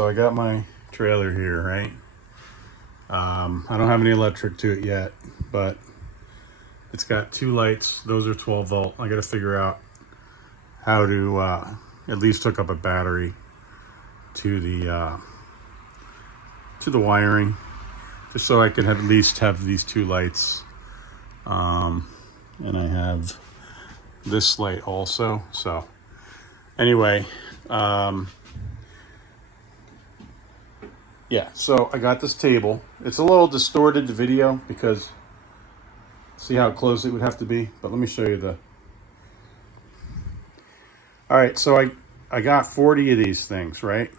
So I got my trailer here, right? I don't have any electric to it yet, but it's got two lights. Those are 12 volt. I got to figure out how to at least hook up a battery to the wiring, just so I can at least have these two lights. And I have this light also. So anyway, yeah, so I got this table. It's a little distorted, the video, because see how close it would have to be? But let me show you the... All right, so I got 40 of these things, right?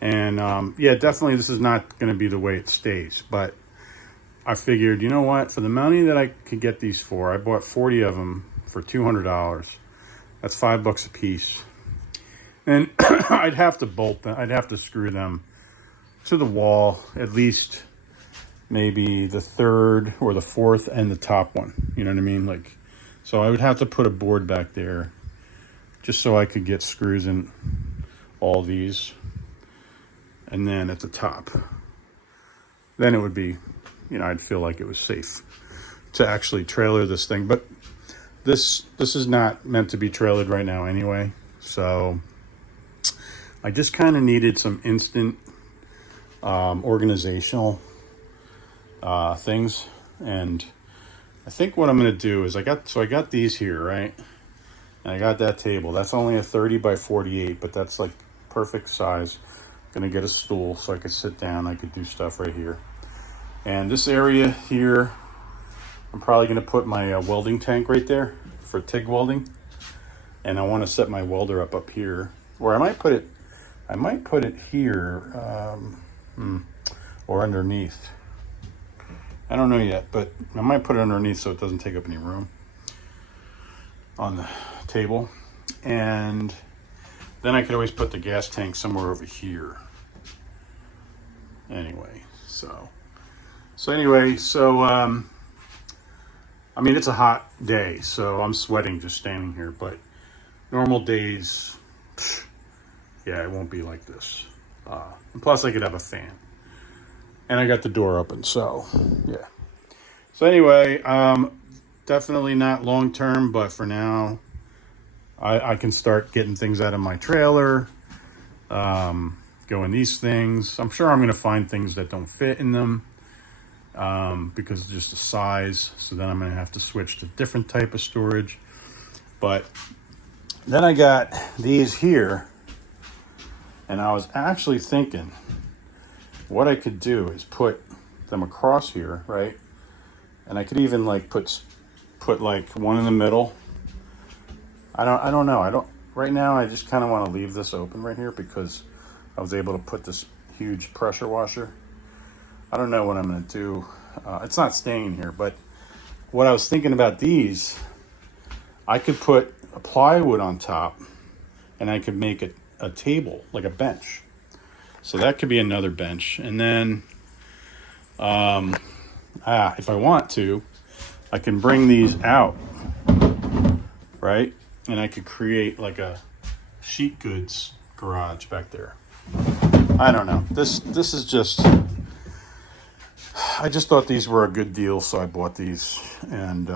And yeah, definitely this is not going to be the way it stays. But I figured, you know what? For the money that I could get these for, I bought 40 of them for $200. That's $5 a piece. And I'd have to bolt them. I'd have to screw them to the wall, at least maybe the third or the fourth and the top one. You know what I mean? Like, so I would have to put a board back there just so I could get screws in all these. And then at the top, then it would be, you know, I'd feel like it was safe to actually trailer this thing. But this is not meant to be trailered right now anyway. So I just kind of needed some instant organizational things. And I think what I'm going to do is I got these here, right? And I got that table. That's only a 30 by 48, but that's like perfect size. I'm going to get a stool so I could sit down. I could do stuff right here. And this area here, I'm probably going to put my welding tank right there for TIG welding. And I want to set my welder up here. Or I might put it here or underneath. I don't know yet, but I might put it underneath so it doesn't take up any room on the table. And then I could always put the gas tank somewhere over here. Anyway, so I mean, it's a hot day, so I'm sweating just standing here, but normal days, yeah, it won't be like this. And plus I could have a fan. And I got the door open, so yeah. So anyway, definitely not long term, but for now, I can start getting things out of my trailer, going these things. I'm sure I'm going to find things that don't fit in them because of just the size. So then I'm going to have to switch to different type of storage. But then I got these here, and I was actually thinking what I could do is put them across here, right? And I could even like put like one in the middle. I don't know. Right now I just kind of want to leave this open right here because I was able to put this huge pressure washer. I don't know what I'm going to do. It's not staying here, but what I was thinking about these, I could put a plywood on top and I could make it a table, like a bench. So that could be another bench. And then if I want to, I can bring these out, right? And I could create like a sheet goods garage back there. I don't know. This is just, I just thought these were a good deal, so I bought these. And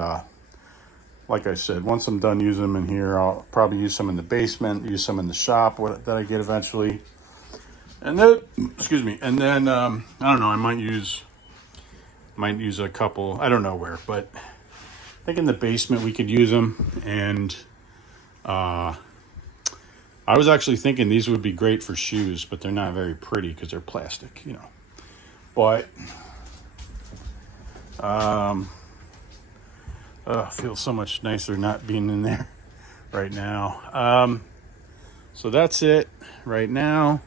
like I said, once I'm done using them in here, I'll probably use some in the basement, use some in the shop that I get eventually. And then, excuse me, and then I don't know, I might use a couple, I don't know where, but I think in the basement we could use them. And I was actually thinking these would be great for shoes, but they're not very pretty because they're plastic, you know. But it feels so much nicer not being in there right now. So that's it right now.